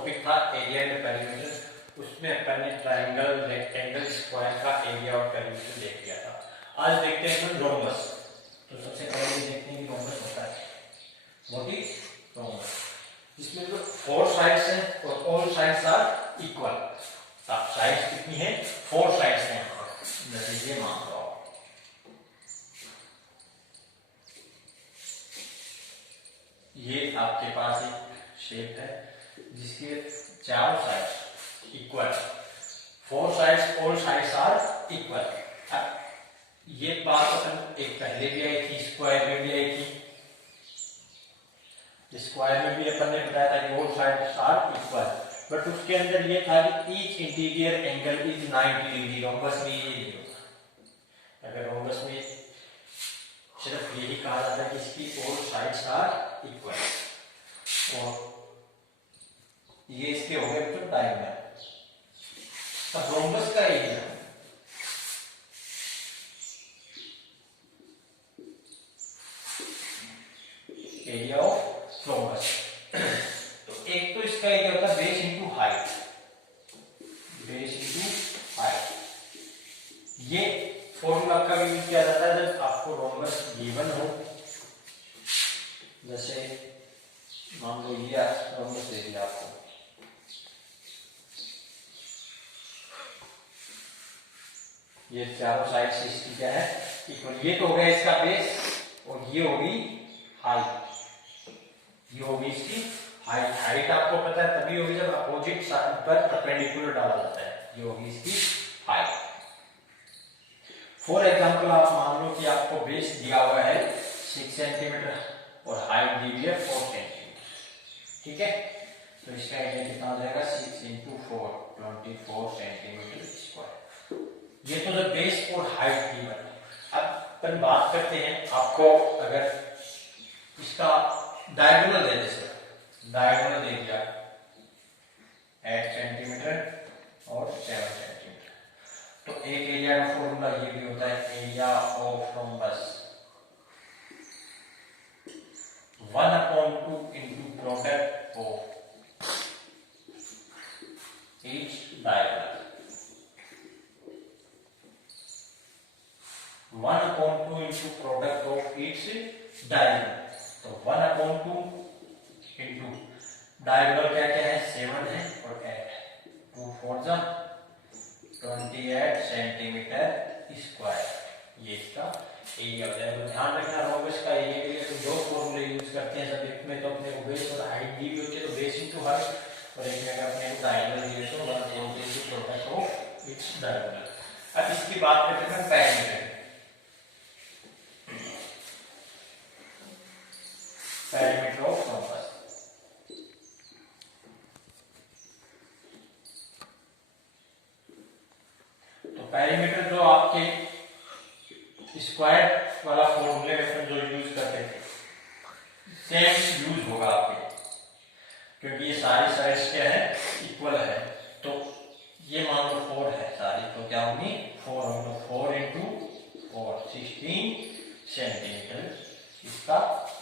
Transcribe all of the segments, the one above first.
Topic था area and perimeter, उसमें अपन ने ट्रायंगल, रेक्टेंगल, स्क्वायर का एरिया और पेरीमीटर देख लिया था। आज देखते हैं अपन रोम्बस। तो सबसे पहले देखते हैं कि रोम्बस होता है। What is rhombus? इसमें जो 4 साइड्स हैं और all sides are equal. Sides कितनी है? 4 साइड्स हैं। जैसे ये मान लो, ये आपके पास एक शेप है जिसके चारों sides equal, 4 sides, all sides are equal. अब ये बात अपन एक पहले भी आई थी, स्क्वायर में भी आई थी। स्क्वायर में भी अपन ने बताया था कि all sides are equal, but उसके अंदर ये था कि each interior angle is 90 degree. Rhombus में ये नहीं होता। अगर रोम्बस में सिर्फ यही कहा जाता है कि इसकी ऑल साइड्स आर इक्वल, और ये इसके हो गए तो डायगोनल। अब रोम्बस का एरिया, एरिया ऑफ रोम्बस, तो एक तो इसका एरिया होता है base into height, base into height. ये फॉर्मूला का भी यूज किया जाता है जब आपको रोम्बस गिवन हो। जैसे मान लो ये रोम्बस दे दिया आपको, ये चारों साइड से इसकी क्या है? इक्वल। ये तो हो गया इसका बेस, और ये होगी हाइट, ये होगी इसकी हाइट। हाइट आपको पता है तभी होगी जब अपोजिट साइड पर परपेंडिकुलर डाला जाता है। ये होगी इसकी हाइट। फॉर एग्जाम्पल आप मान लो कि आपको बेस दिया हुआ है 6 सेंटीमीटर और हाइट दी हुई है 4 सेंटीमीटर, ठीक है? तो इसका एरिया कितना हो जाएगा? 6 इंटू 4, 24 सेंटीमीटर स्क्वायर। ये तो जब बेस और हाइट की बनी। अब अपन बात करते हैं, आपको अगर इसका डायगोनल दे दे, डायगोनल दे दिया 8 सेंटीमीटर और 7 सेंटीमीटर, तो एक एरिया का फॉर्मूला ये भी होता है, area of rhombus 1/2 into product of each diagonal. 1/2 into product of each diagonal. तो 1/2 इंटू डायगोनल क्या क्या है? 7 है और 8 है। 2 4 जा 28 सेंटीमीटर स्क्वायर। ये इसका एरिया हो जाएगा। ध्यान रखना रोम्बस का एरिया के लिए तो दो फॉर्मूले यूज करते हैं। जब एक में तो अपने को बेस और हाइट दी हुई होती है तो बेस इंटू हाइट, और एक में अगर अपने को डायगोनल दिए तो 1/2 into product of each diagonal. अब इसकी बात करते हैं पेरीमीटर। पेरीमीटर ऑफ रोम्बस, तो पेरीमीटर जो आपके स्क्वायर वाला फॉर्मूले में जो यूज करते थे सेम यूज होगा आपके, क्योंकि ये सारी साइड्स क्या है? इक्वल है। तो ये मान लो 4 है सारी, तो क्या होगी? 4 होगी। तो 4 इंटू 4 16 सेंटीमीटर इसका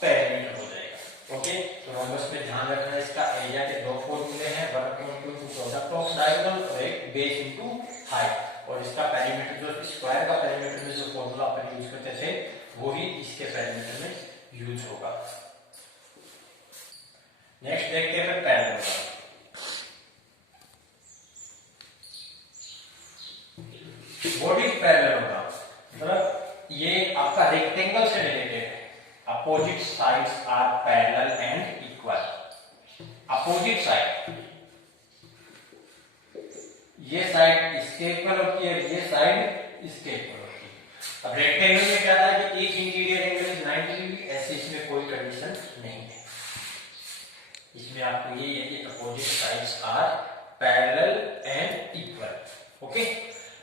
पेरीमीटर हो जाएगा। ओके, तो रोम्बस में ध्यान रखना इसका एरिया के दो फॉर्मूले हैं, 1/2 इंटू प्रोडक्ट ऑफ डायगोनल और एक बेस इंटू हाइट। और इसका पेरीमीटर जो स्क्वायर का पेरीमीटर में जो फॉर्मूला अपन यूज करते थे वो ही इसके पेरीमीटर में यूज होगा। नेक्स्ट देखते हैं पैरेललोग्राम। What is parallelogram? मतलब ये आपका रेक्टेंगल से रिलेटेड है। Opposite sides are parallel and equal. Opposite side, ये साइड इसके इक्वल होती है, ये साइड इसके इक्वल होती है। अब रेक्टेंगल में क्या था कि each interior angle is 90 degree, ऐसे इसमें कोई कंडीशन नहीं है। इसमें आपको ये है कि opposite sides are parallel and equal. Okay,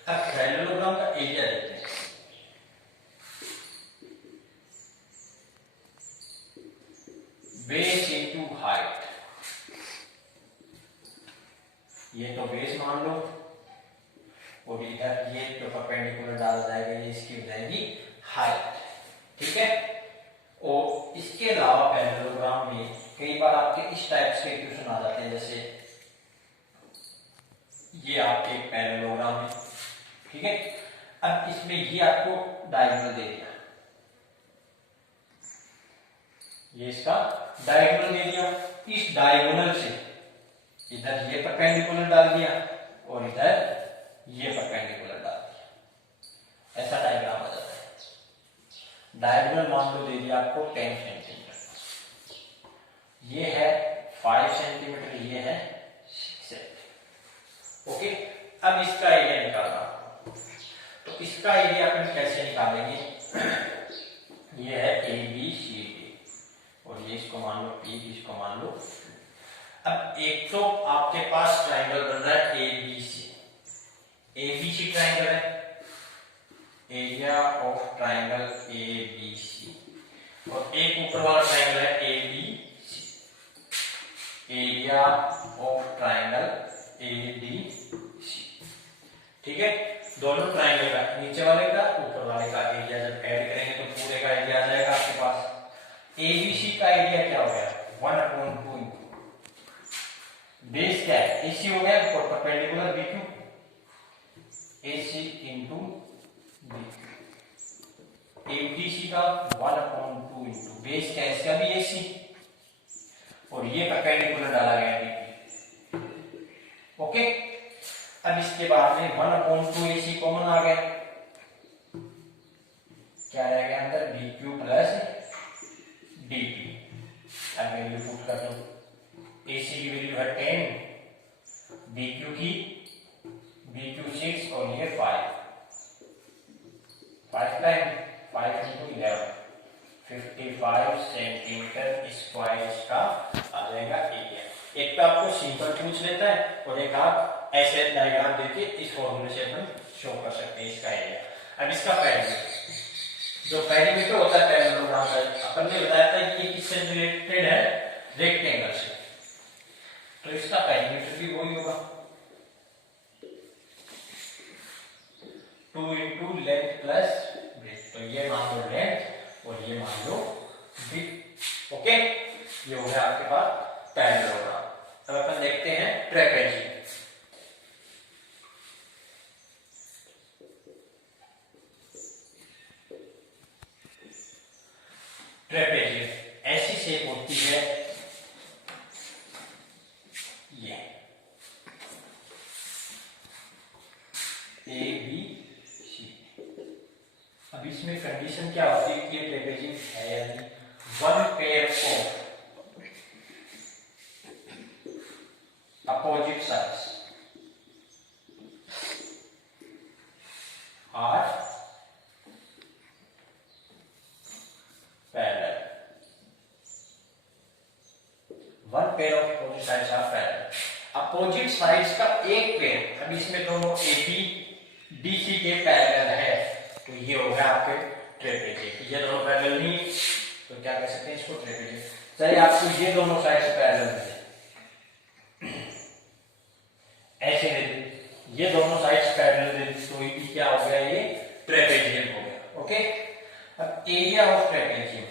अब पैरेललोग्राम का एरिया देखते हैं। बेस इंटू हाइट, ये तो बेस मान लो, और इधर ये तो परपेंडिकुलर डाला जाएगा, ये इसकी हो जाएगी हाइट, ठीक है? और इसके अलावा पैरेललोग्राम में कई बार आपके इस टाइप के क्वेश्चन आ जाते हैं, जैसे ये आपके एक पैरेललोग्राम है, ठीक है। अब इसमें ये आपको डायगोनल दे दिया, ये इसका डायगोनल दे दिया। इस डायगोनल से इधर ये परपेंडिकुलर डाल दिया और इधर ये परपेंडिकुलर डाल दिया, ऐसा डायग्राम आ जाता है। डायगोनल मान लो दे दिया आपको 10 सेंटीमीटर, ये है 5 सेंटीमीटर, ये है 6 सेंटीमीटर, ओके। अब इसका एरिया निकालना, तो इसका एरिया अपन कैसे निकालेंगे, ये है ए बी सी डी और ये इसको मान लो P, इसको मान लो। अब एक तो आपके पास ट्राइंगल बन रहा है ABC ट्राइंगल है, एरिया ऑफ ट्राइंगल ABC, और एक ऊपर वाला ट्राइंगल है ABC, area of triangle ABC, ठीक है। दोनों ट्राइंगल का, नीचे वाले का ऊपर वाले का एरिया जब ऐड करेंगे तो पूरे का एरिया आ जाएगा आपके पास। ABC का एरिया क्या हो गया, 1/2 बेस क्या है, AC हो गया, perpendicular BQ, AC into BQ। ABC का 1/2 इंटू बेस क्या है, इसका भी AC, और ये परपेंडिकुलर डाला गया BQ, ओके। अब इसके बाद में 1/2 AC कॉमन आ गया, क्या रह गया अंदर, BQ प्लस DQ। अब वैल्यू पुट कर दो, AC की वैल्यू है 10, BQ 6 और ये 5 टाइम 5 इंटू 11, 55 सेंटीमीटर स्क्वायर इसका आ जाएगा एरिया। एक तो आपको सिंपल पूछ लेता है और एक आप ऐसे डायग्राम देके इस फॉर्मूले से अपन शो कर सकते हैं इसका एरिया। अब इसका पेरीमीटर, जो पेरीमीटर होता है पैरेललोग्राम का, अपन ने बताया था कि ये किससे रिलेटेड है, रेक्टेंगल से, तो इसका पेरीमीटर भी वही होगा 2 इंटू लेंथ प्लस ब्रेथ, तो ये मान लो लेंथ और ये मान लो ब्रेथ, ओके। ये हो गया आपके पास पैरेललोग्राम। अब अपन देखते हैं ट्रेपेजियम। ट्रेपेजियम ऐसी शेप होती है, ये ABC। अब इसमें कंडीशन क्या होती है कि ये ट्रेपेजियम है या नहीं, one pair of opposite sides are parallel, one pair of opposite sides are parallel. Opposite sides का एक पेयर, अब इसमें दोनों AB DC के पैरेलल है, तो ये हो गया आपके ट्रेपेजियम। ये दोनों पैरेलल नहीं तो क्या कह सकते हैं इसको, ट्रेपेजियम। चलिए आपको ये दोनों साइड्स पैरेलल है, ऐसे दे दी, ये दोनों साइड्स पैरेलल दे दी, तो ये क्या हो गया, ये ट्रेपेजियम हो गया, ओके। अब area of trapezium,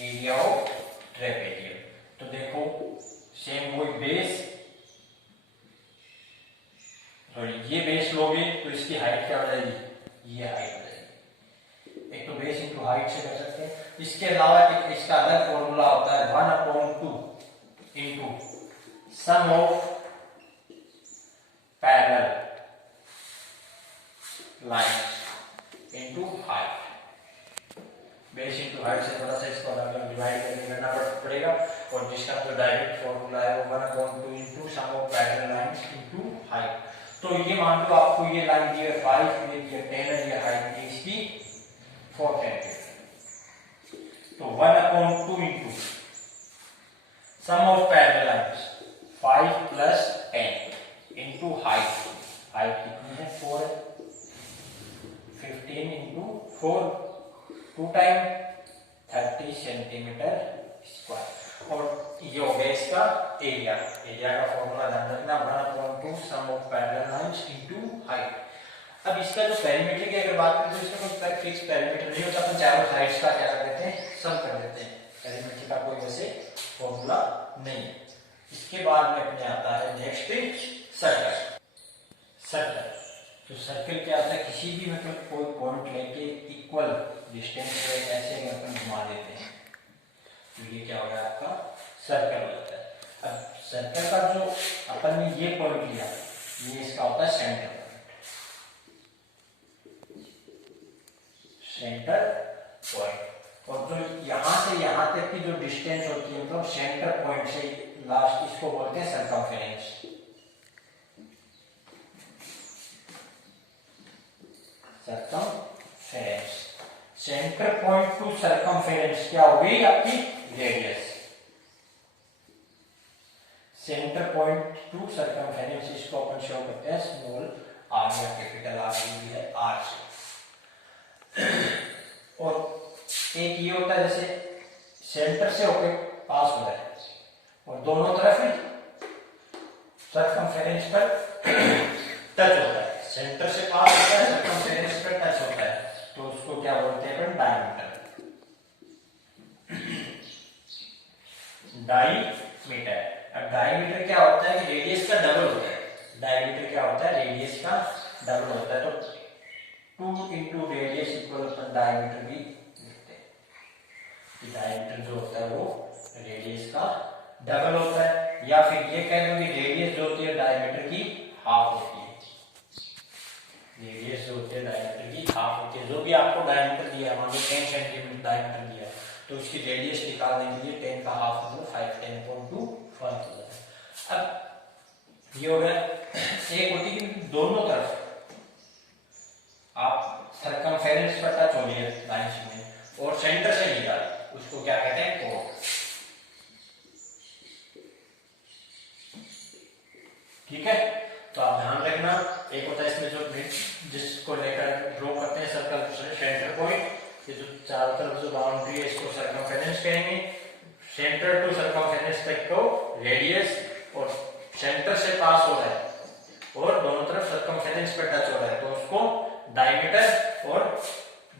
area of trapezium, तो देखो सेम वही बेस, सॉरी ये बेस लोगे तो इसकी हाइट क्या हो जाएगी, ये हाइट हो जाएगी। एक तो बेस इंटू हाइट से कर सकते हैं। इसके अलावा एक इसका अलग फॉर्मूला होता है 1/2 into sum of parallel lines into height. Base into height से थोड़ा सा इसको अलग डिवाइड करना पड़ेगा, और जिसका जो डायरेक्ट फॉर्मूला है वो 1/2 into sum of parallel lines into height. तो ये मान लो आपको ये लाइन दी है 5, ये दी है 10 है, ये हाइट है इसकी 4 सेंटीमीटर, तो 1/2 into sum of parallel lines 5 plus 10 into height, height कितनी है 4 है, 15 इंटू 4, 2 टाइम 30 सेंटीमीटर स्क्वायर, और ये हो गया इसका एरिया। एरिया का फॉर्मूला ध्यान रखना 1/2 sum of parallel lines into height. अब इसका जो पेरीमीटर की अगर बात करें तो इसका कोई फिक्स पेरीमीटर नहीं होता, अपन चारों साइड्स का क्या कर देते हैं, सम कर देते हैं। पेरीमीटर का कोई वैसे फॉर्मूला नहीं है। इसके बाद में अपने आता है नेक्स्ट सर्कल। सर्कल तो सर्कल क्या होता है, किसी भी मतलब कोई पॉइंट लेके इक्वल डिस्टेंस पे ऐसे अगर अपन घुमा देते हैं तो ये क्या हो गया आपका सर्कल हो जाता है। अब सर्कल का जो अपन ने ये पॉइंट लिया, ये इसका होता है सेंटर पॉइंट। सेंटर पॉइंट और जो यहां से यहां तक की जो डिस्टेंस होती है मतलब सेंटर पॉइंट से लास्ट, इसको बोलते हैं circumference. Circumference centre point two circumference क्या होगी आपकी radius. Centre point two circumference इसको अपन शो करते हैं स्मॉल आर या कैपिटल आर भी है आर से। और एक ये होता है जैसे सेंटर से होके पास हो रहा है और दोनों तरफ सर्कमफेरेंस पर टच होता है। सेंटर से पास होता है, सर्कमफेरेंस पर टच होता है, तो उसको क्या बोलते हैं अपन डायमीटर। डायमीटर, अब डायमीटर क्या होता है कि रेडियस का डबल होता है। डायमीटर क्या होता है, रेडियस का डबल होता है। तो 2 into रेडियस इक्वल अपन डायमीटर भी लिखते हैं। डायमीटर जो होता है वो रेडियस का डबल होता है, या फिर ये कह दो कि रेडियस जो होती है डायमीटर की हाफ होती है। रेडियस जो होती है डायमीटर की हाफ होती है। जो भी आपको डायमीटर दिया है, मान लो 10 सेंटीमीटर डायमीटर दिया है, तो उसकी रेडियस निकालने के लिए 10 का हाफ मतलब 5, 10.2 1 हो जाता है। अब ये हो गया, एक होती है कि दोनों तरफ आप सर्कमफेरेंस पर टच हो रही है लाइन में और सेंटर से निकाल, उसको क्या कहते हैं कोड। ठीक है, तो आप ध्यान रखना, एक होता है इसमें जो जिसको लेकर ड्रॉ करते हैं सर्कल सेंटर पॉइंट, ये जो चारों तरफ जो बाउंड्री है इसको सर्कमफेरेंस कहेंगे। सेंटर टू सर्कमफेरेंस तक को रेडियस, और सेंटर से पास हो रहा है और दोनों तरफ सर्कमफेरेंस पे टच हो रहा है तो उसको डायमीटर, और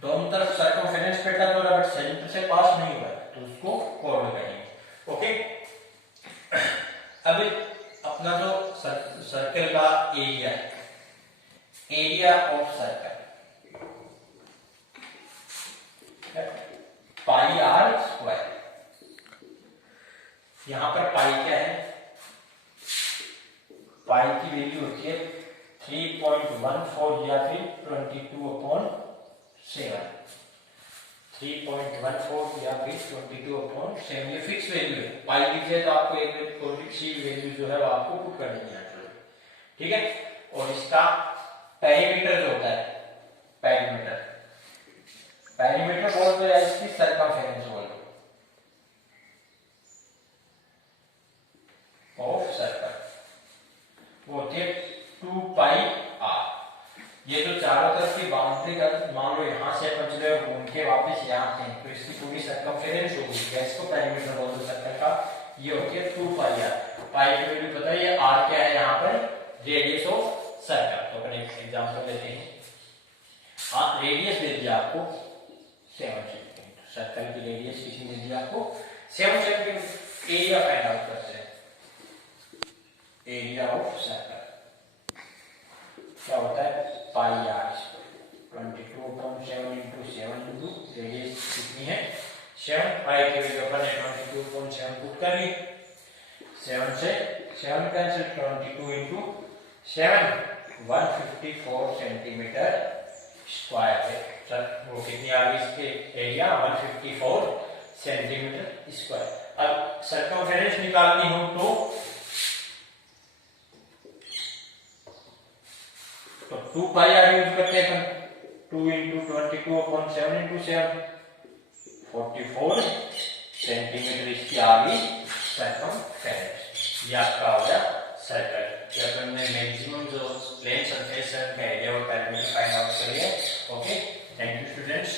दोनों तरफ सर्कमफेरेंस पे टच हो रहा है बट सेंटर से पास नहीं हो रहा है तो उसको कोड कहेंगे। ओके, अब अपना जो सर्कल का area, area of circle pi r square. यहां पर पाई क्या है, पाई की वैल्यू होती है 3.14 या फिर 22/7। 3.14 या फिर 22/7 ये फिक्स वैल्यू है। पाई लिखे तो आपको एक कोई सी वैल्यू जो है वो आपको पुट करनी है। ठीक है, और इसका पेरीमीटर जो होता है, पेरीमीटर, पेरीमीटर बोलते हैं इसकी सर्कमफेरेंस बोलते हैं ऑफ सर्कल, वो होती है 2 पाई आर। ये जो चारों तरफ की बाउंड्री का, मान लो यहां से अपन चले और घूम के वापस यहाँ थे तो इसकी पूरी सर्कमफेरेंस होगी, इसको पेरीमीटर बोलते हैं सर्कल का। ये होती है 2 पाई आर। पाई की वैल्यू पता है, ये आर क्या है यहाँ पर, रेडियस ऑफ सर्कल। तो अपन एक एग्जांपल लेते हैं। हाँ, रेडियस दे दिया आपको 7 सेंटीमीटर, सर्कल की रेडियस किसी ने दिया आपको 7 सेंटीमीटर। एरिया फाइंड आउट करते हैं, एरिया ऑफ सर्कल क्या होता है, pi r square 22/7 into 7 into radius कितनी है 7। पाई की वैल्यू अपन ने 22/7 पुट कर ली, 7 से 7 कैंसिल, 22 into 7 154 सेंटीमीटर स्क्वायर है। सर वो कितनी आ गई, इसके एरिया 154 सेंटीमीटर स्क्वायर। अब सर्कमफेरेंस निकालनी हो तो 2 पाई आर यूज करते हैं, 2 into 22/7 into 7 44 सेंटीमीटर इसकी आ गई सर्कमफेरेंस। ये आपका हो गया सर्कल। जब हमने मैक्सिमम जो प्लेन सरफेस का एरिया और पेरीमीटर फाइंड आउट करिए। Okay, thank you students.